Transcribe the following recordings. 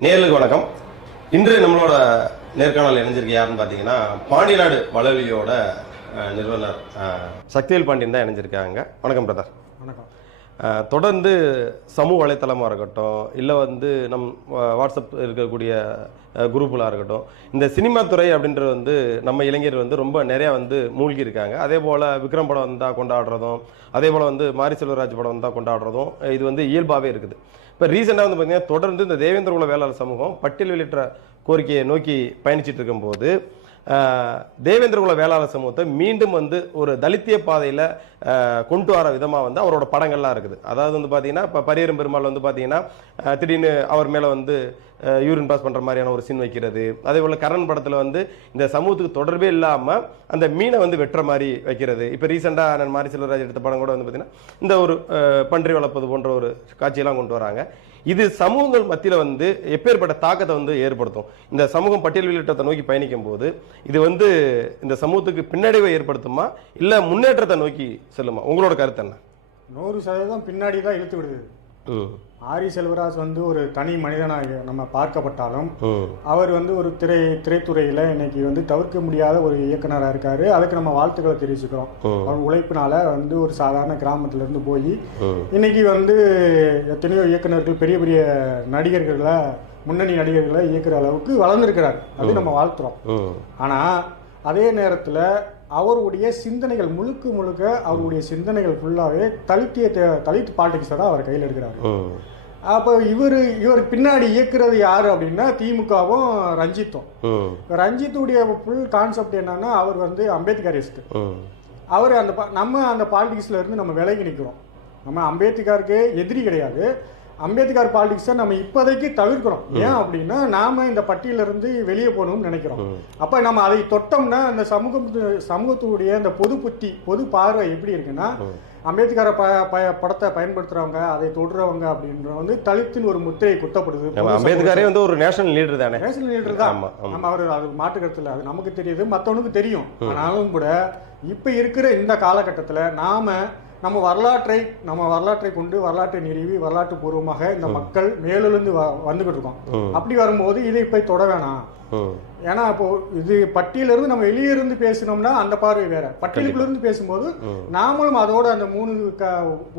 நேர்களுக்கு வணக்கம். இன்று நம்மளோட நேர்காணல் இணைஞ்சிருக்கு யாருன்னு பார்த்தீங்கன்னா பாண்டிநாடு வளவியோட அஹ், நிறுவனர் சக்திவேல் பாண்டியன் தான் இணைஞ்சிருக்காங்க. வணக்கம் பிரதர். வணக்கம். தொடர்ந்து சமூக வலைத்தளமாக இருக்கட்டும் இல்லை வந்து நம் வாட்ஸ்அப் இருக்கக்கூடிய குரூப்பெலாம் இருக்கட்டும் இந்த சினிமா துறை அப்படின்றது வந்து நம்ம இளைஞர் வந்து ரொம்ப நிறையா வந்து மூழ்கி இருக்காங்க அதே போல் விக்ரம் படம் வந்தால் கொண்டாடுறதும் அதே போல் வந்து மாரி செல்வராஜ் படம் வந்தால் கொண்டாடுறதும் இது வந்து இயல்பாகவே இருக்குது. இப்போ ரீசெண்டாக வந்து பார்த்தீங்கன்னா தொடர்ந்து இந்த தேவேந்திர குல வேளாளர் சமூகம் பட்டியல் வெளியிட்ட கோரிக்கையை நோக்கி பயணிச்சிட்டு இருக்கும்போது தேவேந்திரகுல வேளாளர் சமூகத்தை மீண்டும் வந்து ஒரு தலித்திய பாதையில் கொண்டு வர விதமாக வந்து அவரோட படங்கள்லாம் இருக்குது. அதாவது வந்து பார்த்தீங்கன்னா இப்போ பரியரும் பெருமாள் வந்து பார்த்தீங்கன்னா திடீர்னு அவர் மேலே வந்து யூரின் பாஸ் பண்ணுற மாதிரியான ஒரு சீன் வைக்கிறது. அதே போல் கரண் படத்தில் வந்து இந்த சமூகத்துக்கு தொடர்பே இல்லாமல் அந்த மீனை வந்து வெட்டுற மாதிரி வைக்கிறது. இப்போ ரீசெண்டாக நான் மாரி செல்வராஜ் எடுத்த படம் கூட வந்து பார்த்தீங்கன்னா இந்த ஒரு பன்றி வளர்ப்பது போன்ற ஒரு காட்சியெல்லாம் கொண்டு வராங்க. இது சமூகங்கள் மத்தியில் வந்து எப்பேற்பட்ட தாக்கத்தை வந்து ஏற்படுத்தும். இந்த சமூகம் பட்டியல் வெளியிட்டத்தை நோக்கி பயணிக்கும் போது இது வந்து இந்த சமூகத்துக்கு பின்னடைவை ஏற்படுத்துமா? இல்லை முன்னேற்றத்தை நோக்கி செல்லுமா? உங்களோட கருத்து என்ன? நூறு சதவீதம் பின்னாடி தான் இழுத்து விடுது. ஆரி செல்வராஜ் வந்து ஒரு தனி மனிதனாக நம்ம பார்க்கப்பட்டாலும் அவர் வந்து ஒரு திரை திரைத்துறையில் இன்னைக்கு வந்து தவிர்க்க முடியாத ஒரு இயக்குனராக இருக்காரு. அதுக்கு நம்ம வாழ்த்துக்களை தெரிவிச்சுக்கிறோம். அவர் உழைப்பினால வந்து ஒரு சாதாரண கிராமத்துல இருந்து போய் இன்னைக்கு வந்து எத்தனையோ இயக்குனர்கள் பெரிய பெரிய நடிகர்களை முன்னணி நடிகர்களை இயக்குற அளவுக்கு வளர்ந்துருக்கிறார். அது நம்ம வாழ்த்துறோம். ம் ஆனால் அதே நேரத்தில் அவருடைய சிந்தனைகள் முழுக்க முழுக்க அவருடைய சிந்தனைகள் ஃபுல்லாகவே தலித்திய தலித் பாலிடிக்ஸை தான் அவர் கையில் எடுக்கிறாரு. அப்போ இவர் இவர் பின்னாடி இயக்குறது யார் அப்படின்னா திமுகவும் ரஞ்சித்தும். ரஞ்சித்துடைய ஃபுல் கான்செப்ட் என்னன்னா அவர் வந்து அம்பேத்கரிஸ்ட். அவர் அந்த நம்ம அந்த பாலிடிக்ஸ்ல இருந்து நம்ம விலகி நிற்கிறோம் நம்ம அம்பேத்கருக்கு எதிரி கிடையாது. அம்பேத்கர் பாலிடிக்ஸை நம்ம இப்போதைக்கு தவிர்க்கிறோம். ஏன் அப்படின்னா நாம இந்த பட்டியல இருந்து வெளியே போகணும்னு நினைக்கிறோம். அப்ப நம்ம அதை தொட்டோம்னா அந்த சமூகம் சமூகத்துடைய அந்த பொது புத்தி பொது பார்வை எப்படி இருக்குன்னா அம்பேத்கரை ப படத்தை பயன்படுத்துறவங்க அதை தொடுறவங்க அப்படின்ற வந்து தலித்தின் ஒரு முத்திரை குத்தப்படுது. அம்பேத்கரே வந்து ஒரு நேஷனல் லீடர் தானே. நேஷனல் லீடர் தான். நம்ம அவர் அது மாற்று கருத்துல அது நமக்கு தெரியுது மத்தவனுக்கு தெரியும். ஆனாலும் கூட இப்ப இருக்கிற இந்த காலகட்டத்துல நாம நம்ம வரலாற்றை நம்ம வரலாற்றை கொண்டு வரலாற்றை நிறுவி வரலாற்று பூர்வமாக இந்த மக்கள் மேலிருந்து வந்துகிட்டு இருக்கோம். அப்படி வரும்போது இதை போய் தொட வேணாம். ஏன்னா இப்போ இது பட்டியல இருந்து நம்ம வெளியே இருந்து பேசினோம்னா அந்த பார்வை வேற. பட்டியலுக்குள்ள இருந்து பேசும்போது நாமளும் அதோட அந்த மூணு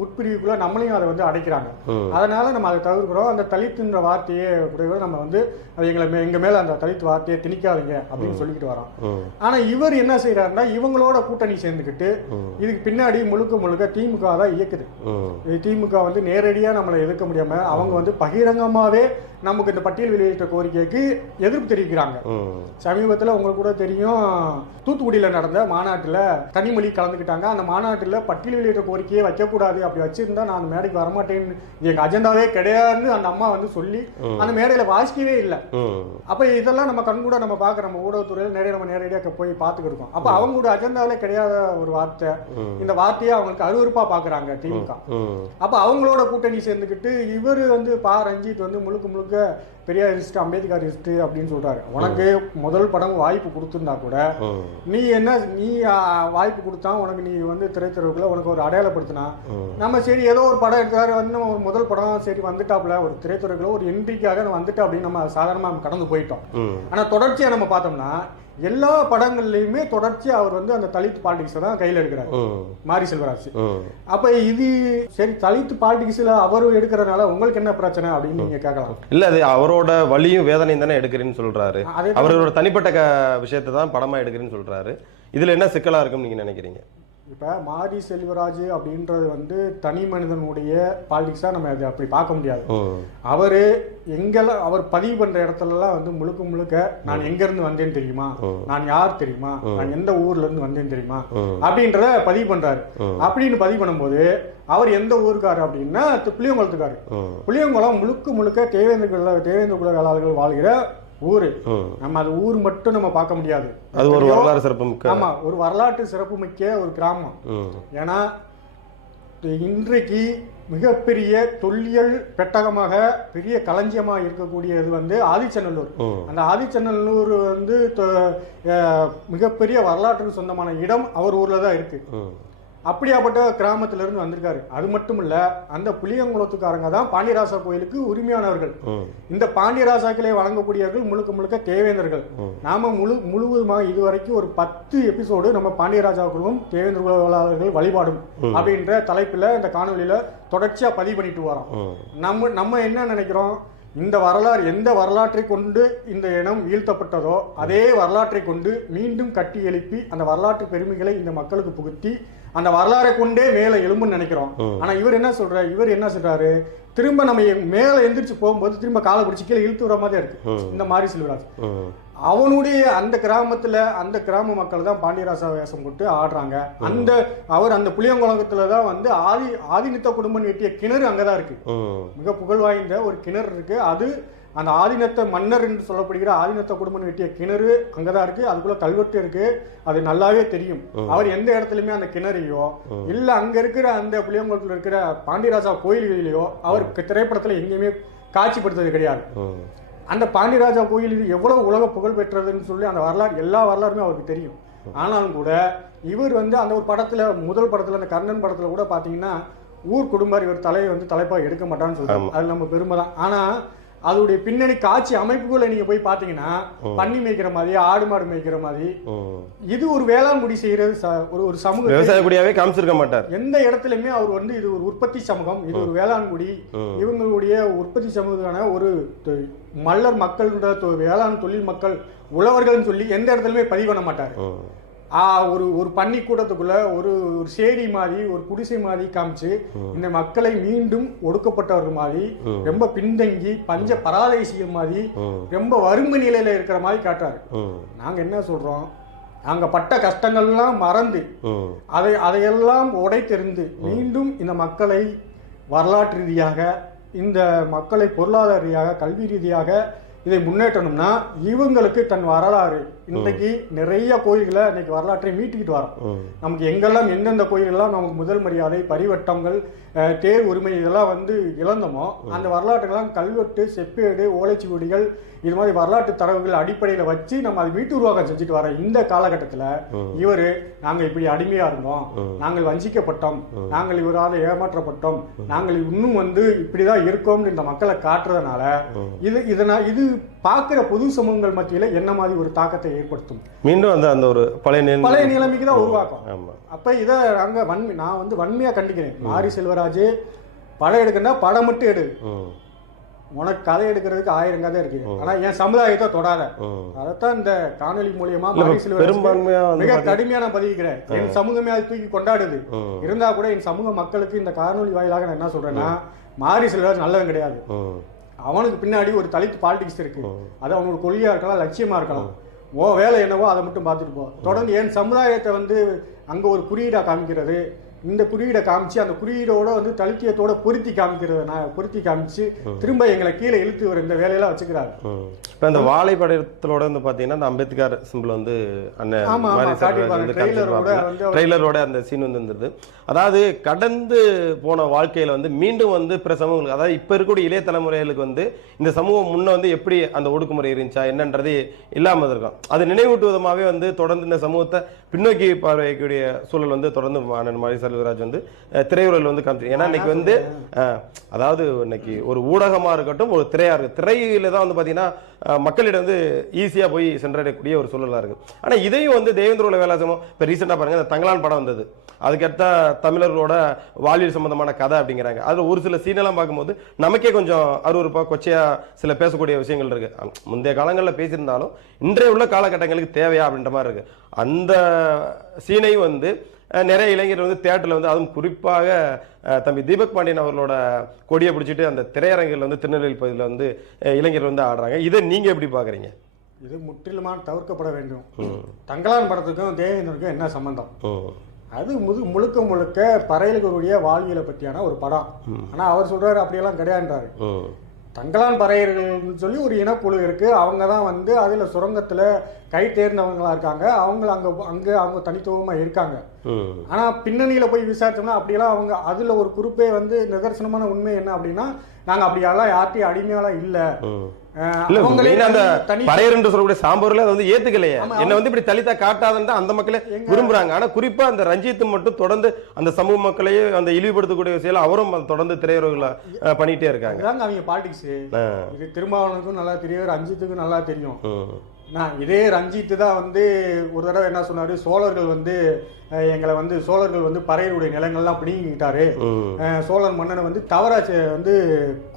உட்பிரிவுக்குள்ள நம்மளையும் அதை வந்து அடைக்கிறாங்க. அதனால நம்ம அதை தவிர்க்கிறோம். அந்த தலித்துன்ற வார்த்தையே கூட நம்ம வந்து எங்களை எங்க மேல அந்த தலித் வார்த்தையை திணிக்காதீங்க அப்படின்னு சொல்லிக்கிட்டு வரோம். ஆனா இவர் என்ன செய்யறாருன்னா இவங்களோட கூட்டணி சேர்ந்துக்கிட்டு இதுக்கு பின்னாடி முழுக்க முழுக்க திமுக தான் இயக்குது திமுக வந்து நேரடியா நம்மளை எதிர்க்க முடியாம அவங்க வந்து பகிரங்கமாவே நமக்கு இந்த பட்டியல் வெளியிட்ட கோரிக்கைக்கு எதிர்ப்பு தெரிவிக்கிறாங்க. சமீபத்தில் உங்களுக்கு கூட தெரியும் தூத்துக்குடியில் நடந்த மாநாட்டில் கனிமொழி கலந்துக்கிட்டாங்க. அந்த மாநாட்டில் பட்டியல் வெளியிட்ட கோரிக்கையை வைக்கக்கூடாது அப்படி வச்சிருந்தா நான் அந்த மேடைக்கு வரமாட்டேன்னு இது எங்கள் அஜெண்டாவே கிடையாதுன்னு அந்த அம்மா வந்து சொல்லி அந்த மேடையில் வாசிக்கவே இல்லை. அப்போ இதெல்லாம் நம்ம கண்கூட நம்ம பார்க்குற நம்ம ஊடகத்துறையில் நிறைய நம்ம நேரடியாக போய் பார்த்துக்கிட்டு இருக்கோம். அப்போ அவங்களோட அஜெண்டாவிலே கிடையாத ஒரு வார்த்தை இந்த வார்த்தையை அவங்களுக்கு அருவருப்பாக பார்க்குறாங்க திமுக. அப்போ அவங்களோட கூட்டணி சேர்ந்துக்கிட்டு இவர் வந்து பா ரஞ்சித் வந்து முழுக்க முழுக்க கொடுக்க பெரியாரிஸ்ட் அம்பேத்கரிஸ்ட் அப்படின்னு சொல்றாரு. உனக்கு முதல் படம் வாய்ப்பு கொடுத்துருந்தா கூட நீ என்ன நீ வாய்ப்பு கொடுத்தா உனக்கு நீ வந்து திரைத்துறைக்குள்ள உனக்கு ஒரு அடையாளப்படுத்தினா நம்ம சரி ஏதோ ஒரு படம் எடுத்தாரு வந்து ஒரு முதல் படம் சரி வந்துட்டாப்ல ஒரு திரைத்துறைக்குள்ள ஒரு என்ட்ரிக்காக வந்துட்டா அப்படின்னு நம்ம சாதாரணமாக கடந்து போயிட்டோம். ஆனா தொடர்ச்சியா நம்ம பார்த்தோம்னா எல்லா படங்கள்லயுமே தொடர்ச்சியா அவர் வந்து அந்த தலித் பாலிடிக்ஸை தான் கையில் எடுக்கிறாரு. மாரி செல்வராஜ். அப்ப இது சரி தலித் பாலிடிக்ஸ்ல அவர் எடுக்கிறனால உங்களுக்கு என்ன பிரச்சனை அப்படின்னு நீங்க கேட்கலாம். இல்ல அது அவரோட வலியும் வேதனையும் தானே எடுக்கிறேன்னு சொல்றாரு. அவரோட தனிப்பட்ட விஷயத்தை தான் படமா எடுக்கிறேன்னு சொல்றாரு. இதுல என்ன சிக்கலா இருக்கும்னு நீங்க நினைக்கிறீங்க? இப்ப மாரி செல்வராஜ் அப்படின்றது வந்து தனி மனிதனுடைய பாலிடிக்ஸா நம்ம அதை அப்படி பார்க்க முடியாது. அவரு எங்கெல்லாம் அவர் பதிவு பண்ற இடத்துலலாம் வந்து முழுக்க முழுக்க நான் எங்க இருந்து வந்தேன்னு தெரியுமா? நான் யார் தெரியுமா? நான் எந்த ஊர்ல இருந்து வந்தேன்னு தெரியுமா? அப்படின்றத பதிவு பண்றாரு. அப்படின்னு பதிவு பண்ணும்போது அவர் எந்த ஊருக்காரு அப்படின்னா புளியங்குளத்துக்காரு. புளியங்குளம் முழுக்க முழுக்க தேவேந்திர தேவேந்திர குல வேளாளர்கள் வாழ்கிற ஊரு. நம்ம அது ஊர் மட்டும் நம்ம பார்க்க முடியாது. அது ஒரு வரலாறு சிறப்பு மிக்க ஆமா ஒரு வரலாற்று சிறப்பு மிக்க ஒரு கிராமம். ஏன்னா இன்றைக்கு மிகப்பெரிய தொல்லியல் பெட்டகமாக பெரிய களஞ்சியமாக இருக்கக்கூடியது வந்து ஆதிச்சநல்லூர். அந்த ஆதிச்சநல்லூர் வந்து மிகப்பெரிய வரலாற்றுக்கு சொந்தமான இடம் அவர் ஊர்ல தான் இருக்கு. அப்படியாப்பட்ட கிராமத்துல இருந்து வந்திருக்காரு. அது மட்டும் இல்ல அந்த புளியங்குளத்துக்காரங்க தான் பாண்டியராசா கோயிலுக்கு உரிமையானவர்கள். இந்த பாண்டியராசாக்களை வழங்கக்கூடியவர்கள் முழுக்க முழுக்க தேவேந்தர்கள். நாம முழு முழுவதுமாக இதுவரைக்கும் ஒரு பத்து எபிசோடு நம்ம பாண்டியராஜாக்களும் தேவேந்திர குலவேளாளர்கள் வழிபாடும் அப்படின்ற தலைப்புல இந்த காணொலியில தொடர்ச்சியா பதிவு பண்ணிட்டு வரோம். நம்ம நம்ம என்ன நினைக்கிறோம்? இந்த வரலாறு எந்த வரலாற்றை கொண்டு இந்த இனம் வீழ்த்தப்பட்டதோ அதே வரலாற்றை கொண்டு மீண்டும் கட்டி எழுப்பி அந்த வரலாற்று பெருமைகளை இந்த மக்களுக்கு புகுத்தி அந்த வரலாறை கொண்டே மேல எழும்புன்னு நினைக்கிறோம். ஆனா இவர் என்ன சொல்றாரு இவர் என்ன சொல்றாரு? திரும்ப நம்ம மேல எந்திரிச்சு போகும்போது திரும்ப காலை பிடிச்சி கீழே இழுத்து வர மாதிரி இருக்கு. இந்த மாதிரி செல்வராஜ். அவனுடைய அந்த கிராமத்துல அந்த கிராம மக்கள் தான் பாண்டியராசா வேஷம் போட்டு ஆடுறாங்க. அந்த அவர் அந்த புளியங்குளத்துல தான் வந்து ஆதி ஆதினித்த குடும்பம் வெட்டிய கிணறு அங்கதான் இருக்கு. மிக புகழ் வாய்ந்த ஒரு கிணறு இருக்கு. அது அந்த ஆதினத்த மன்னர் என்று சொல்லப்படுகிற ஆதினத்த குடும்பம் வெட்டிய கிணறு அங்கதான் இருக்கு. அதுக்குள்ள கல்வெட்டு இருக்கு. அது நல்லாவே தெரியும். அவர் எந்த இடத்துலயுமே அந்த கிணறையோ இல்ல அங்க இருக்கிற அந்த புளியங்குளத்துல இருக்கிற பாண்டியராஜா கோயில்களிலேயோ அவர் திரைப்படத்துல எங்கேயுமே காட்சிப்படுத்துறது கிடையாது. அந்த பாண்டியராஜா கோயில் இது எவ்வளவு உலக புகழ் பெற்றதுன்னு சொல்லி அந்த வரலாறு எல்லா வரலாறுமே அவருக்கு தெரியும். ஆனாலும் கூட இவர் வந்து அந்த ஒரு படத்துல முதல் படத்துல அந்த கர்ணன் படத்துல கூட பாத்தீங்கன்னா ஊர் குடும்பம் இவர் தலையை வந்து தலைப்பா எடுக்க மாட்டான்னு சொல்றாங்க அது நம்ம பெருமை தான் ஆனா அதோடைய பின்னணி காட்சி அமைப்புகளை நீங்க போய் பாத்தீங்கன்னா பன்னி மேய்க்கிற மாதிரி ஆடு மாடு மேய்க்கிற மாதிரி இது ஒரு வேளாண்குடி செய்யறது ஒரு ஒரு சமூக விவசாய குடியாவே காமிச்சிருக்க மாட்டார். எந்த இடத்துலயுமே அவர் வந்து இது ஒரு உற்பத்தி சமூகம் இது ஒரு வேளாண்குடி. இவங்களுடைய உற்பத்தி சமூகமான ஒரு மல்லர் மக்களோட தொ- வேளாண் தொழில் மக்கள் உழவர்கள்னு சொல்லி எந்த இடத்துலயுமே பதிவு பண்ண மாட்டார். ஒரு ஒரு பன்னி கூட்டத்துக்குள்ள ஒரு ஒரு சேரி மாதிரி ஒரு குடிசை மாதிரி காமிச்சு இந்த மக்களை மீண்டும் ஒடுக்கப்பட்டவர்கள் மாதிரி ரொம்ப பின்தங்கி பஞ்ச பராதேசியம் மாதிரி ரொம்ப வறுமை நிலையில இருக்கிற மாதிரி காட்டுறாரு. நாங்க என்ன சொல்றோம்? அங்க பட்ட கஷ்டங்கள்லாம் மறந்து அதை அதையெல்லாம் உடைத்தெறிந்து மீண்டும் இந்த மக்களை வரலாற்று ரீதியாக இந்த மக்களை பொருளாதார ரீதியாக கல்வி ரீதியாக இதை முன்னேற்றணும்னா இவங்களுக்கு தன் வரலாறு இன்னைக்கு நிறைய கோயில்களை இன்னைக்கு வரலாற்றை மீட்டுக்கிட்டு வரோம். நமக்கு எங்கெல்லாம் எந்தெந்த கோயிலெல்லாம் நமக்கு முதல் மரியாதை பரிவட்டங்கள் தேர் உரிமை இதெல்லாம் வந்து இழந்தோமோ அந்த வரலாற்றுகள்லாம் கல்வெட்டு செப்பேடு ஓலைச்சுவடிகள் இது மாதிரி வரலாற்று தரவுகள் அடிப்படையில் வச்சு நம்ம அதை மீட்டு உருவாக்கம் செஞ்சுட்டு வர இந்த காலகட்டத்தில் இவர் நாங்கள் இப்படி அடிமையா இருந்தோம். நாங்கள் வஞ்சிக்கப்பட்டோம். நாங்கள் இவரால் ஏமாற்றப்பட்டோம். நாங்கள் இன்னும் வந்து இப்படிதான் இருக்கோம்னு இந்த மக்களை காட்டுறதுனால இது இதனால் இது பார்க்குற பொது சமூகங்கள் மத்தியில என்ன மாதிரி ஒரு தாக்கத்தை ஏற்படுத்தும். மீண்டும் அந்த அந்த ஒரு பழைய பழைய நிலைமைக்கு தான் உருவாக்கும். அப்ப இதை அங்க வன்மை நான் வந்து வன்மையா கண்டிக்கிறேன். மாரி செல்வராஜ் படம் எடுக்கணும்னா படம் மட்டும் எடு. உனக்கு கதை எடுக்கிறதுக்கு ஆயிரம் கதை இருக்கு. ஆனா என் சமுதாயத்தை தொடாத. அதைத்தான் இந்த காணொளி மூலியமா மிக கடுமையா நான் பதிவிக்கிறேன். என் சமூகமே அதை தூக்கி கொண்டாடுது. இருந்தா கூட என் சமூக மக்களுக்கு இந்த காணொளி வாயிலாக நான் என்ன சொல்றேன்னா மாரி செல்வராஜ் நல்லவன் கிடையாது. அவனுக்கு பின்னாடி ஒரு தலித் பாலிடிக்ஸ் இருக்கு. அது அவனோட கொள்கையா இருக்கலாம் லட்சியமா இருக்கலாம். ஓ வேலை என்னவோ அதை மட்டும் பார்த்துட்டு போ. தொடர்ந்து என் சமுதாயத்தை வந்து அங்கே ஒரு குறியீடாக காமிக்கிறது. இந்த குறியீடை காமிச்சு அந்த குறியீடோட வந்து தலித்தியத்தோட பொருத்தி காமிக்கிறது நான் பொருத்தி காமிச்சு திரும்ப எங்களை கீழே இழுத்து வர இந்த வேலையெல்லாம் வச்சுக்கிறாரு. இப்ப இந்த வாழை படத்தோட வந்து பாத்தீங்கன்னா அந்த அம்பேத்கர் சிம்பிள் வந்து ட்ரெய்லரோட அந்த சீன் வந்து இருந்தது. அதாவது கடந்து போன வாழ்க்கையில வந்து மீண்டும் வந்து பிற சமூகங்களுக்கு அதாவது இப்ப இருக்கக்கூடிய இளைய தலைமுறைகளுக்கு வந்து இந்த சமூகம் முன்ன வந்து எப்படி அந்த ஒடுக்குமுறை இருந்துச்சா என்னன்றது இல்லாம இருக்கும் அது நினைவூட்டு விதமாவே வந்து தொடர்ந்து இந்த சமூகத்தை பின்னோக்கி பார்வைக்கூடிய சூழல் வந்து தொடர்ந்து அண்ணன் செல்வராஜ் வந்து அஹ், திரையுறையில் வந்து காமிச்சு ஏன்னா இன்னைக்கு வந்து அதாவது இன்னைக்கு ஒரு ஊடகமா இருக்கட்டும் ஒரு திரையா இருக்கு திரையில தான் வந்து பாத்தீங்கன்னா அஹ், மக்களிடம் வந்து ஈஸியாக போய் சென்றடையக்கூடிய ஒரு சூழலாக இருக்குது ஆனால் இதையும் வந்து தேவேந்திர உலக வேலாசமும் இப்போ ரீசெண்டாக பாருங்கள் இந்த தங்கலான் படம் வந்தது. அதுக்கடுத்த தமிழர்களோட வாழ்வியல் சம்பந்தமான கதை அப்படிங்கிறாங்க. அதில் ஒரு சில சீனெல்லாம் பார்க்கும்போது நமக்கே கொஞ்சம் அருவருப்பா கொச்சையாக சில பேசக்கூடிய விஷயங்கள் இருக்குது முந்தைய காலங்களில் பேசியிருந்தாலும் இன்றைய உள்ள காலகட்டங்களுக்கு தேவையா அப்படின்ற மாதிரி இருக்குது அந்த சீனையும் வந்து நிறைய இளைஞர்கள் வந்து தேட்டரில் வந்து அதுவும் குறிப்பாக தம்பி தீபக் பாண்டியன் அவர்களோட கொடியை பிடிச்சிட்டு அந்த திரையரங்கில் வந்து திருநெல்வேலி பகுதியில் வந்து இளைஞர்கள் வந்து ஆடுறாங்க. இதை நீங்க எப்படி பாக்குறீங்க இது முற்றிலுமாக தவிர்க்கப்பட வேண்டும். தங்கலான் படத்துக்கும் தேவேந்திரனுக்கும் என்ன சம்பந்தம்? அது முது முழுக்க முழுக்க பறையர்களுடைய வாழ்வியலை பற்றியான ஒரு படம். ஆனா அவர் சொல்றாரு அப்படியெல்லாம் கிடையாதுன்றாரு. ம் தங்கலான் பறையர்கள்னு சொல்லி ஒரு இனக்குழு இருக்கு. அவங்க தான் வந்து அதுல சுரங்கத்துல கை தேர்ந்தவங்களா இருக்காங்க. அவங்க அங்க அங்க அவங்க தனித்துவமா இருக்காங்க. ம். ஆனா பின்னணியில போய் விசாரிச்சோம்னா அப்படியெல்லாம் அவங்க அதுல ஒரு குறிப்பே வந்து நிதர்சனமான உண்மை என்ன அப்படின்னா நாங்க அப்படியெல்லாம் யார்ட்டையும் அடிமையாலாம் இல்ல. அந்த பறையர் என்று சொல்லக்கூடிய சாம்பூர்ல அதை வந்து ஏத்துக்கலையே. என்ன வந்து இப்படி தலித்தா காட்டாதுன்னு அந்த மக்களே விரும்புறாங்க. ஆனா குறிப்பா அந்த ரஞ்சித் மட்டும் தொடர்ந்து அந்த சமூக மக்களையே அந்த இழிவுபடுத்தக்கூடிய விஷயம் அவரும் தொடர்ந்து திரையுறவுகளை பண்ணிட்டே இருக்காங்க. அவங்க பாலிடிக்ஸ். இது நல்லா தெரியும் ரஞ்சித்துக்கும் நல்லா தெரியும். நான் இதே ரஞ்சித் தான் வந்து ஒரு தடவை என்ன சொன்னாரு சோழர்கள் வந்து எங்களை வந்து சோழர்கள் வந்து பறையருடைய நிலங்கள்லாம் பிடிங்கிட்டாரு சோழர் மன்னனை வந்து தவறா செ- வந்து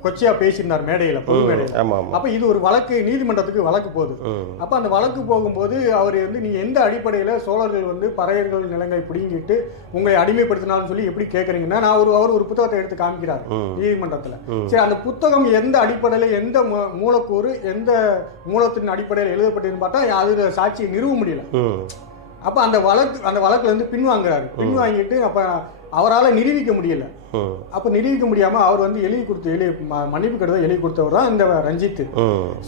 கொச்சையா பேசியிருந்தார் மேடையில பொது. மேடையில அப்ப இது ஒரு வழக்கு நீதிமன்றத்துக்கு வழக்கு போகுது. அப்ப அந்த வழக்கு போகும்போது அவர் வந்து நீ எந்த அடிப்படையில சோழர்கள் வந்து பறையர்கள் நிலங்களை பிடுங்கிட்டு உங்களை அடிமைப்படுத்தினாலும் சொல்லி எப்படி கேக்குறீங்கன்னா நான் ஒரு அவர் ஒரு புத்தகத்தை எடுத்து காமிக்கிறார். நீதிமன்றத்துல. சரி அந்த புத்தகம் எந்த அடிப்படையில எந்த மூலக்கூறு எந்த மூலத்தின் அடிப்படையில் எழுதப்பட்டதுன்னு பார்த்தா அது சாட்சியை நிறுவ முடியல. அப்ப அந்த வழக்கு அந்த வழக்குல இருந்து பின்வாங்குறாரு பின்வாங்கிட்டு அப்ப அவரால் நிரூபிக்க முடியல. அப்ப நிரூபிக்க முடியாம அவர் வந்து எழுதி கொடுத்து எழுதி மன்னிப்பு கடிதம் எழுதி கொடுத்தவர் தான் இந்த ரஞ்சித்.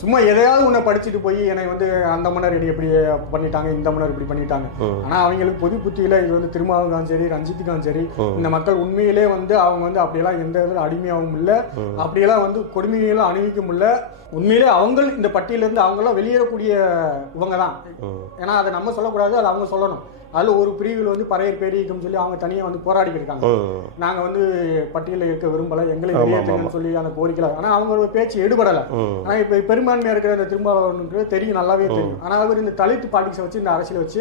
சும்மா எதையாவது உன்னை படிச்சுட்டு போய் என்னை வந்து அந்த மன்னர் இப்படி இப்படி பண்ணிட்டாங்க இந்த மன்னர் இப்படி பண்ணிட்டாங்க. ஆனா அவங்களுக்கு பொது புத்தியில இது வந்து திருமாவளவனுக்கும் சரி ரஞ்சித்துக்கும் சரி. இந்த மக்கள் உண்மையிலே வந்து அவங்க வந்து அப்படியெல்லாம் எந்த இதில் அடிமையாகவும் இல்லை அப்படியெல்லாம் வந்து கொடுமையெல்லாம் அணிவிக்க முடியல உண்மையிலே அவங்க இந்த பட்டியலிருந்து அவங்கெல்லாம் வெளியேறக்கூடிய இவங்க தான். ஏன்னா அதை நம்ம சொல்லக்கூடாது அதை அவங்க சொல்லணும் அதுல ஒரு பிரிவில் வந்து பறையர் பேரியக்கம் சொல்லி அவங்க தனியா வந்து போராடி இருக்காங்க. நாங்க வந்து பட்டியலில் இருக்க விரும்பல. எங்களை வெளியேற்றுங்கன்னு சொல்லி அந்த கோரிக்கை ஆனா அவங்களோட பேச்சு எடுபடல. ம். ஆனா இப்ப பெரும்பான்மையா இருக்கிற இந்த திருமாவளவனுக்கு தெரியும் நல்லாவே தெரியும். ஆனா அவர் இந்த தலித் பாலிடிக்ஸ் வச்சு இந்த அரசியல் வச்சு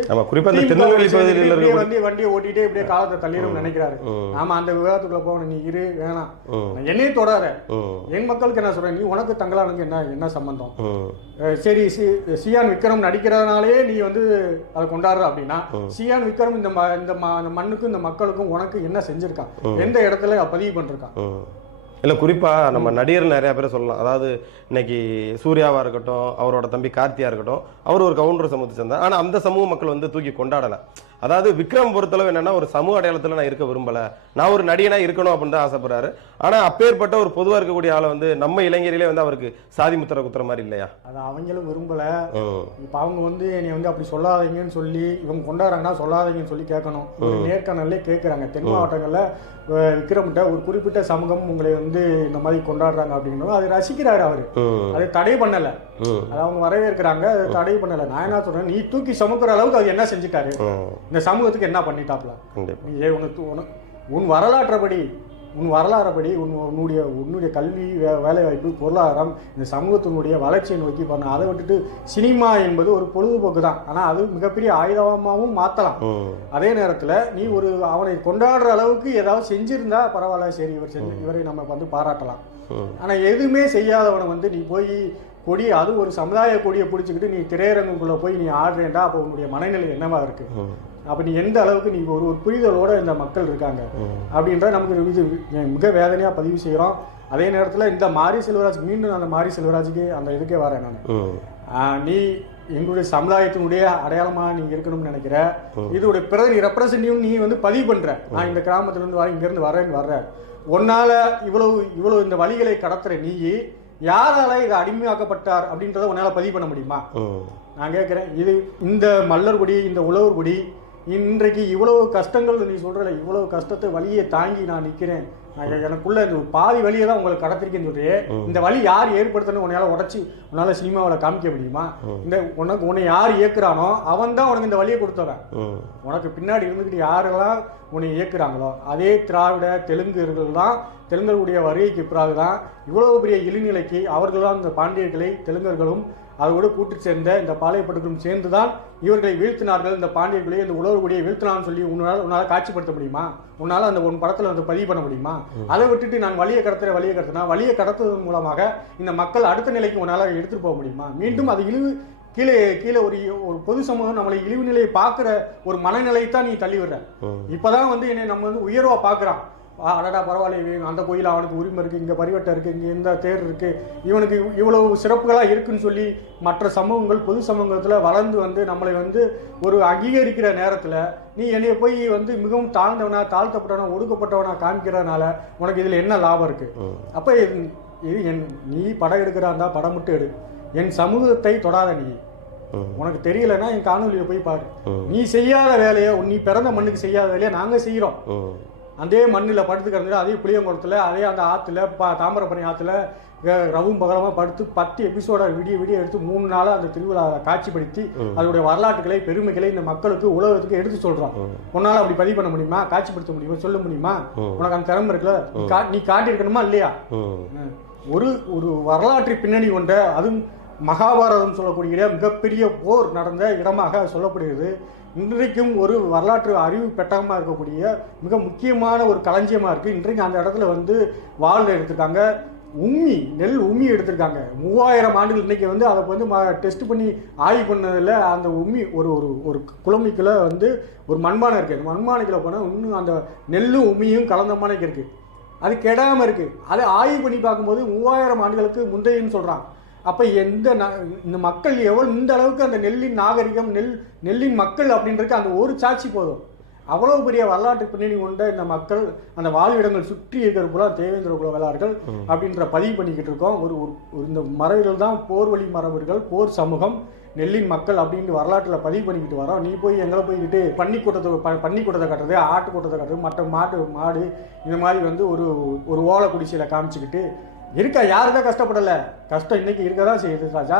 வந்து வண்டியை ஓட்டிட்டே இப்படியே காலத்தை தள்ளிடும் நினைக்கிறாரு. ம். ஆமா அந்த விவாதத்துக்குள்ள போகணும். நீ இரு வேணாம். என்னையும் தொடாத. என் மக்களுக்கு என்ன சொல்றேன்? நீ உனக்கு தங்கலானுக்கு என்ன என்ன சம்பந்தம்? சரி சியான் விக்ரம் நடிக்கிறதுனாலே நீ வந்து அதை கொண்டாடுற அப்படின்னா சியான் விக்ரம் இந்த இந்த மண்ணுக்கும் இந்த மக்களுக்கும் உனக்கு என்ன செஞ்சிருக்கான்? எந்த இடத்துல பதிவு பண்ணிருக்கான் இல்லை குறிப்பாக குறிப்பா நம்ம நடிகர் நிறைய பேர் சொல்லலாம். அதாவது இன்னைக்கு சூர்யாவா இருக்கட்டும் அவரோட தம்பி கார்த்தியா இருக்கட்டும் அவர் ஒரு கவுண்டர் சமூகத்தை சேர்ந்தார். ஆனா அந்த சமூக மக்கள் வந்து தூக்கி கொண்டாடலை. அதாவது விக்ரம் பொறுத்தளவு என்னன்னா ஒரு சமூக அடையாளத்துல நான் இருக்க விரும்பல. நான் ஒரு நடிகனா இருக்கணும் அப்படின்னு தான் ஆசைப்படுறாரு. ஆனா அப்பேற்பட்ட ஒரு பொதுவா இருக்கக்கூடிய ஆளை வந்து நம்ம இளைஞரிலே வந்து அவருக்கு சாதி முத்திர குத்துற மாதிரி இல்லையா? அதை அவங்களும் விரும்பல. இப்ப அவங்க வந்து என்னை வந்து அப்படி சொல்லாதீங்கன்னு சொல்லி இவங்க கொண்டாடுறாங்கன்னா சொல்லாதீங்கன்னு சொல்லி கேட்கணும். நேர்காணல்லே கேட்கறாங்க. தென் மாவட்டங்கள்ல விக்ரம்கிட்ட ஒரு குறிப்பிட்ட சமூகம் உங்களை வந்து இந்த மாதிரி கொண்டாடுறாங்க அப்படிங்கிறோம் அதை ரசிக்கிறாரு அவரு. அதை தடை பண்ணல. அதை அவங்க வரவேற்கிறாங்க. அதை தடை பண்ணல. நான் என்ன சொல்றேன்? நீ தூக்கி சுமக்கிற அளவுக்கு அவர் என்ன செஞ்சுட்டாரு. இந்த சமூகத்துக்கு என்ன பண்ணிட்டாப்ல? நீ ஏ உனக்கு உன- உன் வரலாற்றப்படி உன் வரலாறுபடி உன் உன்னுடைய உன்னுடைய கல்வி வே- வேலைவாய்ப்பு பொருளாதாரம் இந்த சமூகத்தினுடைய வளர்ச்சியை நோக்கி பண்ண அதை விட்டுட்டு சினிமா என்பது ஒரு பொழுதுபோக்கு தான். ஆனால் அது மிகப்பெரிய ஆயுதமாகவும் மாற்றலாம். அதே நேரத்தில் நீ ஒரு அவனை கொண்டாடுற அளவுக்கு ஏதாவது செஞ்சிருந்தா பரவாயில்ல சரி இவர் செஞ்சு இவரை நம்ம வந்து பாராட்டலாம். ஆனால் எதுவுமே செய்யாதவனை வந்து நீ போய் கொடி அது ஒரு சமுதாய கொடியை பிடிச்சிக்கிட்டு நீ திரையரங்குக்குள்ளே போய் நீ ஆடுறேன்டா அப்போ உன்னுடைய மனநிலை என்னவா இருக்கு? ம். அப்ப நீ எந்த அளவுக்கு நீ ஒரு ஒரு புரிதலோட இந்த மக்கள் இருக்காங்க ம். அப்படின்ற நமக்கு இது மிக வேதனையா பதிவு செய்கிறோம் அதே நேரத்துல இந்த மாரி செல்வராஜ் மீண்டும் அந்த மாரி செல்வராஜுக்கு அந்த இதுக்கே வரேன் நான். நீ எங்களுடைய சமுதாயத்தினுடைய அடையாளமா நீங்க இருக்கணும்னு நினைக்கிற இதோட பிரதி ரெப்ரசன்டிவ் நீ வந்து பதிவு பண்ற. நான் இந்த கிராமத்துல இருந்து வரேன் இங்க இருந்து வரேன்னு வர்றேன் உன்னால இவ்வளவு இவ்வளவு இந்த வழிகளை கடத்துற நீ யாரால இதை அடிமையாக்கப்பட்டார் அப்படின்றத உன்னால பதிவு பண்ண முடியுமா. நான் கேட்குறேன் இது இந்த மல்லர்குடி இந்த உழவர்குடி இன்றைக்கு இவ்வளவு கஷ்டங்கள் நீ சொல்றல இவ்வளவு கஷ்டத்தை வழியை தாங்கி நான் எ- எனக்குள்ள இந்த பாதி வழியை தான் உங்களுக்கு கடத்திருக்கேன்னு சொல்றியே. இந்த வழி யார் ஏற்படுத்தணும் உன்னால உடச்சி உன்னால சினிமாவில் காமிக்க முடியுமா? இந்த உனக்கு உன்னை யார் இயக்குறானோ அவன் தான் உனக்கு இந்த வழியை கொடுத்தவன். உனக்கு பின்னாடி இருந்துக்கிட்டு யாரெல்லாம் உன்னை இயக்குறாங்களோ அதே திராவிட தெலுங்குகள் தான் தெலுங்கர்களுடைய வருகைக்கு பிறகு தான் இவ்வளவு பெரிய இழிநிலைக்கு அவர்கள் தான் இந்த பாண்டியர்களை தெலுங்கர்களும் அதோடு கூட்டு சேர்ந்த இந்த பாளையப்பட்டுக்கும் சேர்ந்து தான் இவர்களை வீழ்த்தினார்கள். இந்த பாண்டியர்களை இந்த உழவுக்குடியை வீழ்த்தினான்னு சொல்லி உன்னால் உன்னால் காட்சிப்படுத்த முடியுமா? உன்னால் அந்த உன் படத்தில் வந்து பதிவு பண்ண முடியுமா? அதை விட்டுட்டு நான் வழியை கடத்துற வழியை கடத்தினா வழியை கடத்துவதன் மூலமாக இந்த மக்கள் அடுத்த நிலைக்கு உன்னால் எடுத்துட்டு போக முடியுமா? மீண்டும் அது இழிவு கீழே கீழே ஒரு ஒரு பொது சமூகம் நம்மளை இழிவு நிலையை பார்க்குற ஒரு மனநிலையை தான் நீ தள்ளி விடுற. இப்பதான் வந்து என்னை நம்ம வந்து உயர்வா பார்க்குறான். அடடா பரவாயில்ல அந்த கோயில் அவனுக்கு உரிமை இருக்கு இங்க பரிவட்டம் இருக்கு இங்க இந்த தேர் இருக்கு இவனுக்கு இவ்வளவு சிறப்புகளா இருக்குன்னு சொல்லி மற்ற சமூகங்கள் பொது சமூகத்துல வளர்ந்து வந்து நம்மளை வந்து ஒரு அங்கீகரிக்கிற நேரத்துல நீ என்னைய போய் வந்து மிகவும் தாழ்ந்தவனா தாழ்த்தப்பட்டவனா ஒடுக்கப்பட்டவனா காமிக்கிறதுனால உனக்கு இதுல என்ன லாபம் இருக்கு ம். அப்ப இது என் நீ படம் எடுக்கிறா இருந்தா படம் மட்டும் எடு என் சமூகத்தை தொடாத நீ. உனக்கு தெரியலன்னா என் காணொலியை போய் பாரு. நீ செய்யாத வேலையை நீ பிறந்த மண்ணுக்கு செய்யாத வேலையை நாங்க செய்யறோம் ம். அதே மண்ணில் படுத்து கிடந்து அதே புளியங்குளத்தில் அதே அந்த ஆற்றுல பா தாமிரபரணி ஆற்றுல ரவும் பகலமாக படுத்து பத்து எபிசோட விடிய விடிய எடுத்து மூணு நாளாக அந்த திருவிழா காட்சிப்படுத்தி அதோடைய வரலாற்றுகளை பெருமைகளை இந்த மக்களுக்கு உலகத்துக்கு எடுத்து சொல்கிறோம் உன்னால் அப்படி பதிவு பண்ண முடியுமா? காட்சிப்படுத்த முடியுமா? சொல்ல முடியுமா? உனக்கு அந்த திறமை இருக்குல்ல? நீ காட்டியிருக்கணுமா? இல்லையா? ஒரு ஒரு வரலாற்று பின்னணி கொண்ட அதுவும் மகாபாரதம் சொல்லக்கூடிய மிகப்பெரிய போர் நடந்த இடமாக சொல்லப்படுகிறது. இன்றைக்கும் ஒரு வரலாற்று அறிவு பெட்டகமாக இருக்கக்கூடிய மிக முக்கியமான ஒரு களஞ்சியமாக இருக்குது இன்றைக்கு அந்த இடத்துல வந்து வாழ் எடுத்திருக்காங்க. உம்மி நெல் உம்மி எடுத்திருக்காங்க. மூவாயிரம் ஆண்டுகள் இன்னைக்கு வந்து அதை வந்து ம டெஸ்ட் பண்ணி ஆய்வு பண்ணதில் அந்த உம்மி ஒரு ஒரு ஒரு குழம்பிக்குள்ள வந்து ஒரு மண்பானை இருக்குது அந்த மண்பானைக்குள்ள போனால் இன்னும் அந்த நெல்லும் உம்மியும் கலந்த மானைக்கு இருக்குது அது கெடாமல் இருக்குது அதை ஆய்வு பண்ணி பார்க்கும்போது மூவாயிரம் ஆண்டுகளுக்கு முந்தையன்னு சொல்கிறான் அப்ப எந்த இந்த மக்கள் எவ்வளவு இந்த அளவுக்கு அந்த நெல்லின் நாகரிகம் நெல் நெல்லின் மக்கள் அப்படின்றதுக்கு அந்த ஒரு சாட்சி போதும். அவ்வளவு பெரிய வரலாற்று பின்னணி கொண்ட இந்த மக்கள் அந்த வாழ்விடங்கள் சுற்றி இருக்கிற குல தேவேந்திர குல வேளார்கள் அப்படின்ற பதிவு பண்ணிக்கிட்டு இருக்கோம். ஒரு ஒரு- இந்த மரபுகள் தான் போர் வழி மரபுகள் போர் சமூகம் நெல்லின் மக்கள் அப்படின்ட்டு வரலாற்றில் பதிவு பண்ணிக்கிட்டு வரோம். நீ போய் எங்களை போய்கிட்டு பன்னி கூட்டத்தை ப- பன்னி கூட்டத்தை கட்டுறது ஆட்டு கூட்டத்தை கட்டுறது மற்ற மாட்டு மாடு இந்த மாதிரி வந்து ஒரு ஒரு ஓலை குடிசையில் காமிச்சிக்கிட்டு இருக்கா? யாருதான் கஷ்டப்படலை. கஷ்டம் இன்னைக்கு இருக்க தான் செய்யுது ராஜா.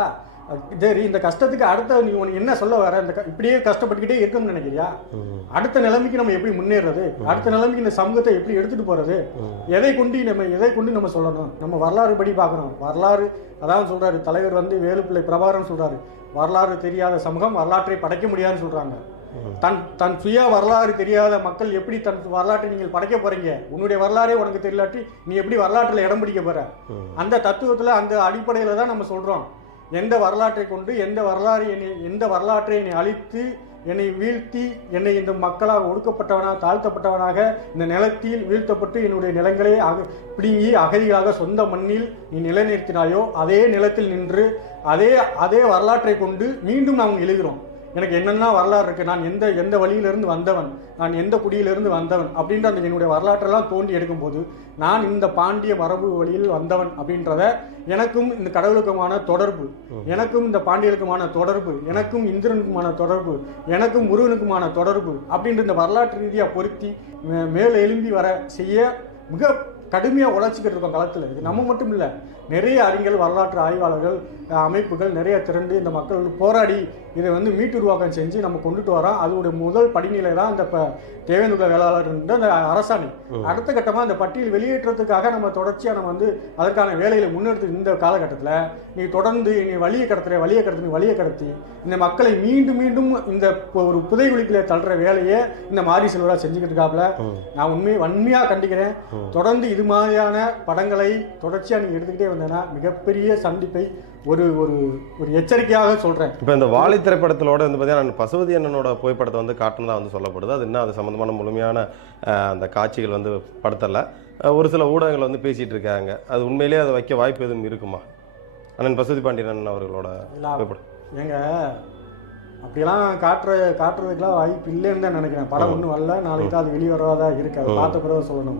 சரி இந்த கஷ்டத்துக்கு அடுத்த நீ உனக்கு என்ன சொல்ல வர? இந்த இப்படியே கஷ்டப்பட்டுக்கிட்டே இருக்கணும்னு நினைக்கிறியா? அடுத்த நிலைமைக்கு நம்ம எப்படி முன்னேறது? அடுத்த நிலைமைக்கு இந்த சமூகத்தை எப்படி எடுத்துட்டு போறது? எதை கொண்டு நம்ம எதை கொண்டு நம்ம சொல்லணும்? நம்ம வரலாறு படி பார்க்கணும். வரலாறு அதான் சொல்றாரு தலைவர் வந்து வேலுப்பிள்ளை பிரபாகரன் சொல்றாரு. வரலாறு தெரியாத சமூகம் வரலாற்றை படைக்க முடியாதுன்னு சொல்றாங்க. தன் தன் சுய வரலாறு தெரியாத மக்கள் எப்படி தன் வரலாற்றை நீங்கள் படைக்க போறீங்க? உன்னுடைய வரலாறே உனக்கு தெரியலாட்டி நீ எப்படி வரலாற்றில் இடம் பிடிக்க போற? அந்த தத்துவத்துல அந்த அடிப்படையில தான் நம்ம சொல்றோம். எந்த வரலாற்றை கொண்டு எந்த வரலாறு என்னை எந்த வரலாற்றை என்னை அழித்து என்னை வீழ்த்தி என்னை இந்த மக்களால் ஒடுக்கப்பட்டவனாக தாழ்த்தப்பட்டவனாக இந்த நிலத்தில் வீழ்த்தப்பட்டு என்னுடைய நிலங்களை அக பிடுங்கி அகதிகளாக சொந்த மண்ணில் நீ நிலைநிறுத்தினாயோ அதே நிலத்தில் நின்று அதே அதே வரலாற்றை கொண்டு மீண்டும் நாம் எழுகிறோம். எனக்கு என்னென்ன வரலாறு இருக்கு? நான் எந்த எந்த வழியிலிருந்து வந்தவன்? நான் எந்த குடியிலிருந்து வந்தவன்? அப்படின்ற அந்த என்னுடைய வரலாற்றெல்லாம் தோண்டி எடுக்கும்போது நான் இந்த பாண்டிய மரபு வழியில் வந்தவன் அப்படின்றத எனக்கும் இந்த கடவுளுக்குமான தொடர்பு எனக்கும் இந்த பாண்டியருக்குமான தொடர்பு எனக்கும் இந்திரனுக்குமான தொடர்பு எனக்கும் முருகனுக்குமான தொடர்பு அப்படின்ற இந்த வரலாற்று ரீதியாக பொருத்தி மேல் எழும்பி வர செய்ய மிக கடுமையாக உழைச்சிக்கிட்டு இருக்கோம் களத்தில். இது நம்ம மட்டும் இல்லை நிறைய அறிஞர்கள் வரலாற்று ஆய்வாளர்கள் அமைப்புகள் நிறைய திரண்டு இந்த மக்கள் போராடி இதை வந்து மீட்டுருவாக்கம் செஞ்சு நம்ம கொண்டுட்டு வரோம் அதோட முதல் படிநிலை தான் இந்த தேவேந்திர வேளாளர் அந்த அரசாணை. அடுத்த கட்டமாக அந்த பட்டியல் வெளியேற்றத்துக்காக நம்ம தொடர்ச்சியாக நம்ம வந்து அதற்கான வேலைகளை முன்னெடுத்து இந்த காலகட்டத்தில் நீ தொடர்ந்து நீ வழியை கடத்துற வழியை கடத்து வழியை கடத்தி இந்த மக்களை மீண்டும் மீண்டும் இந்த ஒரு புதைகுழிக்குள்ள தள்ளுற வேலையை இந்த மாரி செல்வரா செஞ்சுக்கிட்டு இருக்காப்புல நான் உண்மையை வன்மையாக கண்டிக்கிறேன். தொடர்ந்து இது மாதிரியான படங்களை தொடர்ச்சியாக நீங்க எடுத்துக்கிட்டே வந்தேன்னா மிகப்பெரிய சந்திப்பை ஒரு ஒரு ஒரு எச்சரிக்கையாக சொல்றேன். இப்போ இந்த வாலி திரைப்படத்திலோட வந்து பார்த்தீங்கன்னா பசுபதி அண்ணனோட புகைப்படத்தை வந்து காட்டுனதா வந்து சொல்லப்படுது. அது இன்னும் அது சம்மந்தமான முழுமையான அந்த காட்சிகள் வந்து படுத்தலை. ஒரு சில ஊடகங்கள் வந்து பேசிட்டு இருக்காங்க. அது உண்மையிலேயே அதை வைக்க வாய்ப்பு எதுவும் இருக்குமா? அண்ணன் பசுபதி பாண்டியன் அவர்களோட புகைப்படம். ஏங்க அப்படியெல்லாம் காட்டுற காட்டுறதுக்கெல்லாம் வாய்ப்பு இல்லைன்னு தான் நினைக்கிறேன். படம் ஒன்றும் வரல. நாளைக்கு தான் அது வெளியே வரதா இருக்கு. அதை பார்த்த பிறகு சொல்லணும்.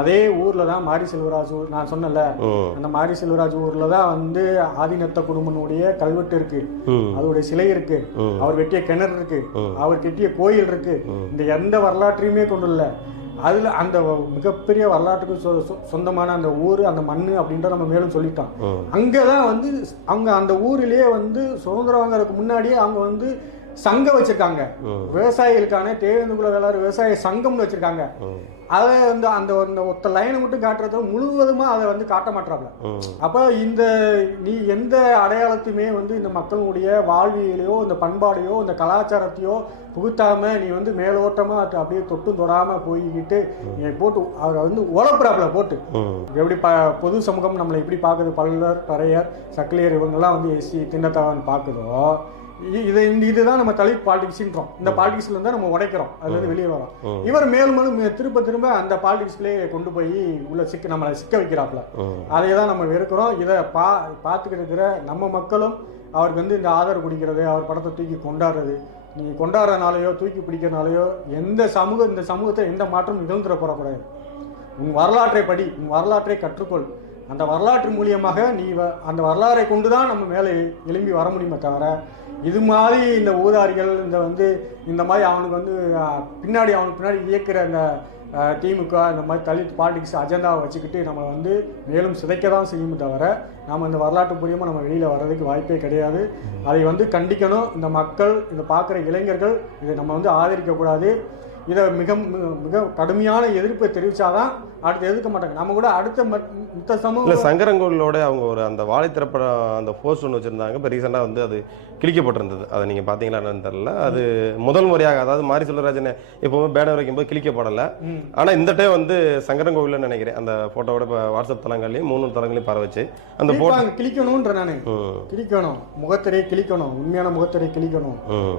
அதே ஊர்ல தான் மாரி செல்வராஜ் ஊர் நான் சொன்னேன்ல ம் அந்த மாரி செல்வராஜ் ஊர்ல தான் வந்து ஆதிநத்த குடும்பனுடைய கல்வெட்டு இருக்கு. அதோடைய சிலை இருக்கு. அவர் வெட்டிய கிணறு இருக்கு. அவர் கட்டிய கோயில் இருக்கு. இந்த எந்த வரலாற்றையுமே கொண்டு இல்ல அதுல அந்த மிகப்பெரிய வரலாற்றுக்கு சொ- சொந்தமான அந்த ஊர் அந்த மண்ணு அப்படின்ற நம்ம மேலும் சொல்லிட்டோம். ம் அங்கதான் வந்து அவங்க அந்த ஊரிலேயே வந்து சுதந்திரம் வாங்குறதுக்கு முன்னாடியே அவங்க வந்து சங்கம் வச்சிருக்காங்க. விவசாயிகளுக்கான தேவேந்திரகுல வேளாண் விவசாய சங்கம்னு வச்சிருக்காங்க. அதை வந்து அந்த அந்த ஒத்த லைனை மட்டும் காட்டுறத முழுவதுமா அதை வந்து காட்ட மாட்டாப்ல. அப்போ இந்த நீ எந்த அடையாளத்தையுமே வந்து இந்த மக்களுடைய வாழ்வியலையோ இந்த பண்பாடையோ இந்த கலாச்சாரத்தையோ புகுத்தாம நீ வந்து மேலோட்டமா அப்படியே தொட்டும் தொடாம போய்கிட்டு நீ போட்டு அவரை வந்து உழப்புறாப்புல போட்டு. எப்படி ப பொது சமூகம் நம்மளை எப்படி பார்க்குது? பல்லர் பறையர் சக்கிலியர் இவங்கெல்லாம் வந்து எஸ்சி திண்ணத்தவன் பார்க்குதோ இதை இந்த இதுதான் நம்ம தலித் பாலிடிக்ஸ்ன்றோம் இந்த பாலிடிக்ஸ்ல இருந்தா நம்ம உடைக்கிறோம். அதுல இருந்து வெளியே வரோம். இவர் மேலும் மேலும் திரும்ப திரும்ப அந்த பாலிடிக்ஸ்லேயே கொண்டு போய் உள்ள சிக்க நம்மளை சிக்க வைக்கிறாப்புல. ம். அதை தான் நம்ம வெறுக்கிறோம். இதை பா பார்த்துக்கிட்டு இருக்கிற நம்ம மக்களும் அவருக்கு வந்து இந்த ஆதரவு குடிக்கிறது அவர் படத்தை தூக்கி கொண்டாடுறது நீ கொண்டாடுறனாலையோ தூக்கி பிடிக்கிறனாலையோ எந்த சமூக இந்த சமூகத்தை எந்த மாற்றம் நிகழ்ந்துட போறக்கூடாது. உன் வரலாற்றை படி உன் வரலாற்றை கற்றுக்கொள். அந்த வரலாற்று மூலியமாக நீ வ- அந்த வரலாறை கொண்டு தான் நம்ம மேலே எழும்பி வர முடியுமே தவிர இது மாதிரி இந்த ஊதாரிகள் இந்த வந்து இந்த மாதிரி அவனுக்கு வந்து பின்னாடி அவனுக்கு பின்னாடி இயக்கிற இந்த திமுக இந்த மாதிரி தலித் பாலிடிக்ஸ் அஜெண்டாவை வச்சுக்கிட்டு நம்மளை வந்து மேலும் சிதைக்க தான் செய்யுமே தவிர நம்ம இந்த வரலாற்று மூலியமாக நம்ம வெளியில் வர்றதுக்கு வாய்ப்பே கிடையாது. அதை வந்து கண்டிக்கணும். இந்த மக்கள் இதை பார்க்குற இளைஞர்கள் இதை நம்ம வந்து ஆதரிக்கக்கூடாது. இதை மிக மிக- கடுமையான எதிர்ப்பை தெரிவிச்சாதான் அடுத்து எதிர்க்க மாட்டாங்க. நம்ம கூட அடுத்த மத்- மத்த இல்ல சமூக சங்கரங்கோவிலோட அவங்க ஒரு அந்த வாழை அந்த போஸ்ட் ஒன்று வச்சிருந்தாங்க. இப்போ ரீசெண்டாக வந்து அது கிழிக்கப்பட்டிருந்தது. அதை நீங்க பாத்தீங்களா என்னன்னு தெரியல. அது முதல் முறையாக அதாவது மாரி செல்வராஜன் எப்பவுமே பேனர் வைக்கும்போது கிழிக்கப்படல. ம். ஆனா இந்த டைம் வந்து சங்கரங்கோவில்னு நினைக்கிறேன். அந்த போட்டோவோட இப்போ வாட்ஸ்அப் தளங்கள்லையும் மூணு தளங்களையும் பரவச்சு. அந்த போட்டோ கிழிப்பாங்க, கிழிக்கணும்ன்ற நானு. கிழிக்கணும். முகத்திரையை கிழிக்கணும். உண்மையான முகத்திரையை கிழிக்கணும்.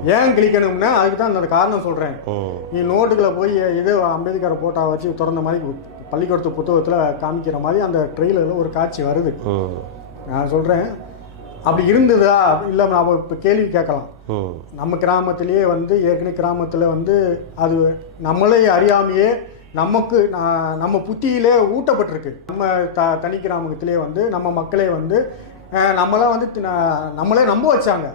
ஏன் கிழிக்கணும்னா அதுக்கு தான் அந்த காரணம் சொல்றேன். ம். நீ நோட்டுகளை போய் இது அம்பேத்கர் போட்டோ வச்சு திறந்த மாதிரி பள்ளிக்கூடத்து புத்தகத்தில் காமிக்கிற மாதிரி அந்த ட்ரெயிலரில் ஒரு காட்சி வருது. நான் சொல்கிறேன் அப்படி இருந்ததா? இல்லை நாம் இப்போ கேள்வி கேட்கலாம். நம்ம கிராமத்திலேயே வந்து ஏற்கனவே கிராமத்தில் வந்து அது நம்மளே அறியாமையே நமக்கு நம்ம புத்தியிலே ஊட்டப்பட்டிருக்கு. நம்ம த தனி கிராமத்திலே வந்து நம்ம மக்களே வந்து நம்மளாம் வந்து நம்மளே நம்ப வச்சாங்க.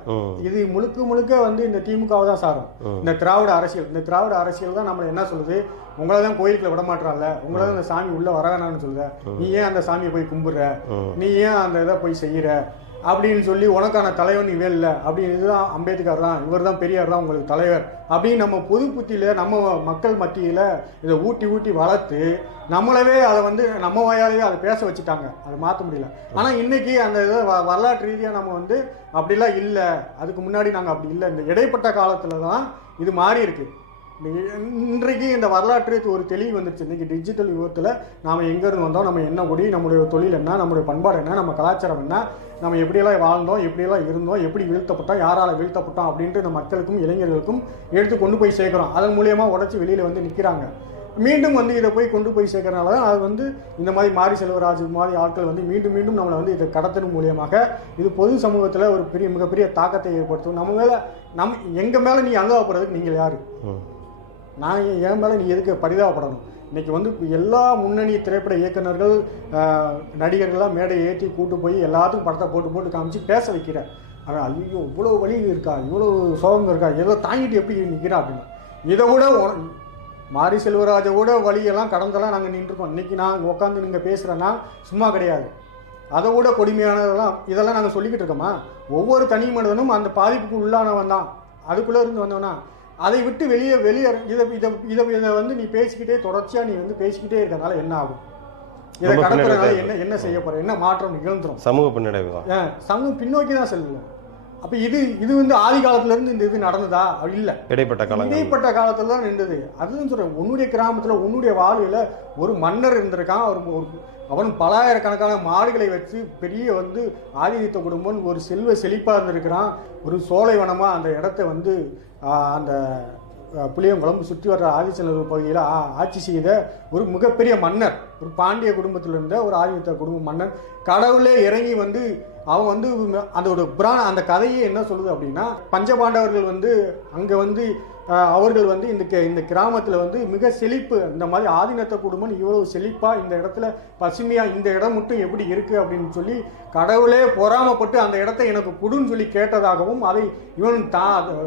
இது முழுக்க முழுக்க வந்து இந்த திமுகவை தான் சாரும். இந்த திராவிட அரசியல் இந்த திராவிட அரசியல் தான் நம்மளை என்ன சொல்லுது? உங்களை தான் கோயிலுக்குள்ள விட மாட்டான்ல உங்களை தான் இந்த சாமி உள்ள வர வேணாம்னு சொல்லுத. நீ ஏன் அந்த சாமியை போய் கும்பிடுற? நீ ஏன் அந்த இதை போய் செய்யற? அப்படின்னு சொல்லி உனக்கான தலைவன் இவன் இல்லை. அப்படின்னு இதுதான் அம்பேத்கர் தான். இவர் தான் பெரியார் தான் உங்களுக்கு தலைவர். அப்படின்னு நம்ம பொது புத்தியில் நம்ம மக்கள் மத்தியில் இதை ஊட்டி ஊட்டி வளர்த்து நம்மளவே அதை வந்து நம்ம வாயாலேயே அதை பேச வச்சுட்டாங்க. அதை மாற்ற முடியல. ஆனால் இன்றைக்கி அந்த இதை வ- வரலாற்று ரீதியாக நம்ம வந்து அப்படிலாம் இல்லை. அதுக்கு முன்னாடி நாங்கள் அப்படி இல்லை. இந்த இடைப்பட்ட காலத்தில் தான் இது மாறி இருக்குது இன்றைக்கு இந்த வரலாற்று ஒரு தெளிவு வந்துருச்சு. இன்றைக்கி டிஜிட்டல் யுகத்தில் நாம் எங்கேருந்து வந்தோம்? நம்ம என்ன குடி? நம்முடைய தொழில் என்ன? நம்முடைய பண்பாடு என்ன? நம்ம கலாச்சாரம் என்ன? நம்ம எப்படியெல்லாம் வாழ்ந்தோம்? எப்படியெல்லாம் இருந்தோம்? எப்படி வீழ்த்தப்பட்டோம்? யாரால் வீழ்த்தப்பட்டோம்? அப்படின்ட்டு இந்த மக்களுக்கும் இளைஞர்களுக்கும் எடுத்து கொண்டு போய் சேர்க்குறோம். அதன் மூலியமாக உடச்சி வெளியில் வந்து நிற்கிறாங்க மீண்டும் வந்து இதை போய் கொண்டு போய் சேர்க்கறனால தான் அது வந்து இந்த மாதிரி மாரி செல்வராஜ் மாதிரி ஆட்கள் வந்து மீண்டும் மீண்டும் நம்மளை வந்து இதை கடத்தல் மூலியமாக இது பொது சமூகத்தில் ஒரு பெரிய மிகப்பெரிய தாக்கத்தை ஏற்படுத்தும். நம்ம மேலே நம் எங்கள் மேலே நீ அனுபவப்படுறதுக்கு நீங்கள் யார்? நான் என் மேலே நீ எதுக்கு பரிதாபப்படணும்? இன்றைக்கி வந்து எல்லா முன்னணி திரைப்பட இயக்குநர்கள் நடிகர்கள்லாம் மேடையை ஏற்றி கூட்டு போய் எல்லாத்துக்கும் படத்தை போட்டு போட்டு காமிச்சு பேச வைக்கிற. அவன் ஐயோ இவ்வளோ வலி இருக்கா? இவ்வளோ சோகம் இருக்கா? ஏதோ தாங்கிட்டு எப்படி நிற்கிறான் அப்படின்னு. இதை விட மாரி செல்வராஜை விட வழியெல்லாம் கடந்தெல்லாம் நாங்கள் நின்றுருக்கோம். இன்னைக்கு நான் உட்காந்து நீங்கள் பேசுகிறேன்னா சும்மா கிடையாது. அதை விட கொடுமையானதெல்லாம் இதெல்லாம் நாங்கள் சொல்லிக்கிட்டு இருக்கோமா? ஒவ்வொரு தனி மனிதனும் அந்த பாதிப்புக்கு உள்ளானவன் தான். அதுக்குள்ளே இருந்து வந்தவனா? அதை விட்டு வெளியே வெளியே இதை இதை இதை இதை வந்து நீ பேசிக்கிட்டே தொடர்ச்சியாக நீ வந்து பேசிக்கிட்டே இருக்கறனால என்ன ஆகும்? இதை கடத்துறதுனால என்ன என்ன செய்ய போற என்ன மாற்றம் நிகழ்ந்துரும்? சமூக பின்னடைவு தான். சமூகம் பின்னோக்கி தான் செல்லும் அப்ப இது இது வந்து ஆதி காலத்துல இருந்து இந்த இது நடந்ததா? இல்ல. இடைப்பட்ட காலங்கள். இடைப்பட்ட காலத்துல தான் நின்றது. அதுதான் சொல்றேன் உன்னுடைய கிராமத்துல உன்னுடைய வாழ்வில ஒரு மன்னர் இருந்திருக்கான். ஒரு ஒரு- அவன் பலாயிரக்கணக்கான மாடுகளை வச்சு பெரிய வந்து ஆதித்த குடும்பம் ஒரு செல்வ செழிப்பா இருந்திருக்கிறான். ஒரு சோலைவனமா அந்த இடத்த வந்து அந்த ஆஹ், புளியங்குளம் சுற்றி வர்ற ஆதிச்சநல்லூர் பகுதியில் ஆட்சி செய்த ஒரு மிகப்பெரிய மன்னர் ஒரு பாண்டிய குடும்பத்தில் இருந்த ஒரு ஆதித்த குடும்ப மன்னன் கடவுளே இறங்கி வந்து அவன் வந்து அதோட புராண அந்த கதையே என்ன சொல்லுது அப்படின்னா பஞ்சபாண்டவர்கள் வந்து அங்கே வந்து அவர்கள் வந்து இந்த இந்த கிராமத்தில் வந்து மிக செழிப்பு இந்த மாதிரி ஆதினத்த குடும்பம் இவ்வளவு செழிப்பாக இந்த இடத்துல பசுமையாக இந்த இடம் மட்டும் எப்படி இருக்குது அப்படின்னு சொல்லி கடவுளே பொறாமப்பட்டு அந்த இடத்த எனக்கு கொடுன்னு சொல்லி கேட்டதாகவும் அதை இவன் தா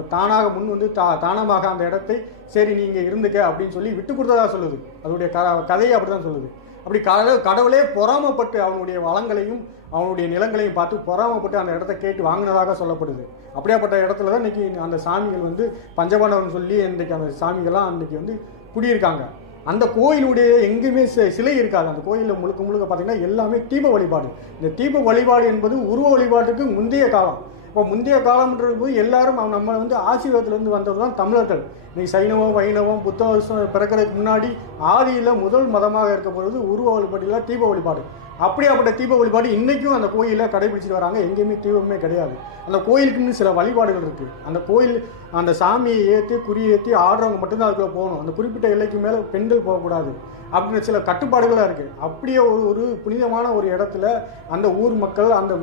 தானாக முன் வந்து தா தானமாக அந்த இடத்தை சரி நீங்கள் இருந்துக்க அப்படின்னு சொல்லி விட்டு கொடுத்ததாக சொல்லுது. அதோடைய க கதையை அப்படி தான் சொல்லுது. அப்படி கடவுள் கடவுளே பொறாமப்பட்டு அவனுடைய வளங்களையும் அவனுடைய நிலங்களையும் பார்த்து பொறாமப்பட்டு அந்த இடத்த கேட்டு வாங்கினதாக சொல்லப்படுது. அப்படியாப்பட்ட இடத்துல தான் இன்னைக்கு அந்த சாமிகள் வந்து பஞ்சபாண்டவன் சொல்லி இன்றைக்கு அந்த சாமிகள்லாம் அன்றைக்கி வந்து குடியிருக்காங்க. அந்த கோயிலுடைய எங்கேயுமே சிலை இருக்காது. அந்த கோயிலில் முழுக்க முழுக்க பார்த்தீங்கன்னா எல்லாமே தீப வழிபாடு. இந்த தீப வழிபாடு என்பது உருவ வழிபாட்டுக்கு முந்தைய காலம். இப்போ முந்தைய காலம்ன்றது போது எல்லாரும் அவன் நம்ம வந்து ஆசீர்வாதத்துலேருந்து வந்தது தான் தமிழர்கள். இன்னைக்கு சைனவம் வைணவம் புத்த வருஷம் பிறக்கிறதுக்கு முன்னாடி ஆதியில் முதல் மதமாக இருக்க போகிறது உருவ வழிபாட்டில் தீப வழிபாடு. அப்படியாப்பட்ட தீப வழிபாடு இன்றைக்கும் அந்த கோயிலில் கடைபிடிச்சிட்டு வராங்க. எங்கேயுமே தீபமே கிடையாது. அந்த கோயிலுக்குன்னு சில வழிபாடுகள் இருக்குது அந்த கோயில் அந்த சாமியை ஏற்றி குறி ஏற்றி ஆடுறவங்க மட்டும்தான் அதுக்குள்ளே போகணும். அந்த குறிப்பிட்ட எல்லைக்கு மேலே பெண்கள் போகக்கூடாது. அப்படின்னு சில கட்டுப்பாடுகளாக இருக்குது அப்படியே ஒரு ஒரு புனிதமான ஒரு இடத்துல அந்த ஊர் மக்கள் அந்த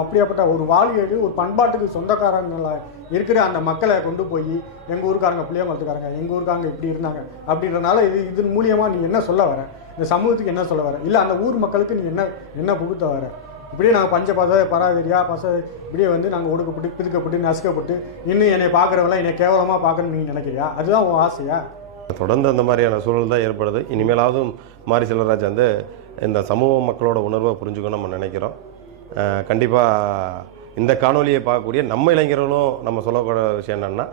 அப்படியாப்பட்ட ஒரு வாழ்வியல் ஒரு பண்பாட்டுக்கு சொந்தக்காரங்களாக இருக்கிற அந்த மக்களை கொண்டு போய் எங்கள் ஊருக்காரங்க புளியங்குளத்துக்காரங்க எங்கள் ஊருக்காரங்க இப்படி இருந்தாங்க. அப்படின்றனால இது இதன் மூலியமாக நீ என்ன சொல்ல வரேன் இந்த சமூகத்துக்கு என்ன சொல்ல வர இல்லை அந்த ஊர் மக்களுக்கு நீ என்ன என்ன புகுத்த வர இப்படியே நாங்கள் பஞ்ச பச பராதிரியா பச இப்படியே வந்து நாங்கள் ஒடுக்கப்பட்டு பிதுக்கப்பட்டு நசுக்கப்பட்டு இன்னும் என்னை பார்க்குறவங்களாம் என்னை கேவலமாக பார்க்கணும்னு நீ நினைக்கிறியா? அதுதான் உன் ஆசையா? தொடர்ந்து அந்த மாதிரியான சூழல் தான் ஏற்படுது. இனிமேலாவது மாரி செல்வராஜ் வந்து இந்த சமூக மக்களோட உணர்வை புரிஞ்சுக்கணும் நம்ம நினைக்கிறோம். கண்டிப்பாக இந்த காணொலியை பார்க்கக்கூடிய நம்ம இளைஞர்களும் நம்ம சொல்லக்கூடிய விஷயம் என்னென்னா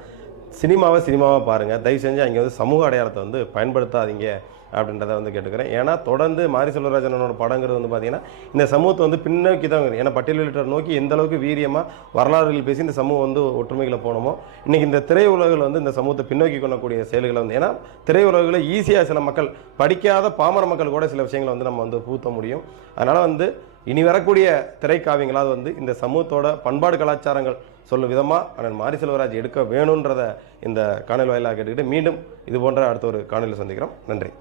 சினிமாவை சினிமாவாக பாருங்கள் தயவு செஞ்சு அங்கே வந்து சமூக அடையாளத்தை வந்து பயன்படுத்தாதீங்க. அப்படின்றத வந்து கேட்டுக்கிறேன். ஏன்னா தொடர்ந்து மாரி செல்வராஜனோட படங்கிறது வந்து பார்த்தீங்கன்னா இந்த சமூகத்தை வந்து பின்னோக்கி தான் ஏன்னா பட்டியலிட்டர் நோக்கி எந்த அளவுக்கு வீரியமாக வரலாறுகள் பேசி இந்த சமூகம் வந்து ஒற்றுமைகளை போனோமோ இன்றைக்கி இந்த திரையுலகில் வந்து இந்த சமூகத்தை பின்னோக்கி கொள்ளக்கூடிய செயல்களை வந்து ஏன்னா திரையுலகில் ஈஸியாக சில மக்கள் படிக்காத பாமர மக்கள் கூட சில விஷயங்களை வந்து நம்ம வந்து பூத்த முடியும். அதனால் வந்து இனி வரக்கூடிய திரைக்காவியங்களாவது வந்து இந்த சமூகத்தோட பண்பாடு கலாச்சாரங்கள் சொல்லும் விதமாக அண்ணன் மாரி செல்வராஜ் எடுக்க வேணுன்றத இந்த காணொலி வாயிலாக கேட்டுக்கிட்டு மீண்டும் இது போன்ற அடுத்த ஒரு காணொலியில் சந்திக்கிறோம். நன்றி.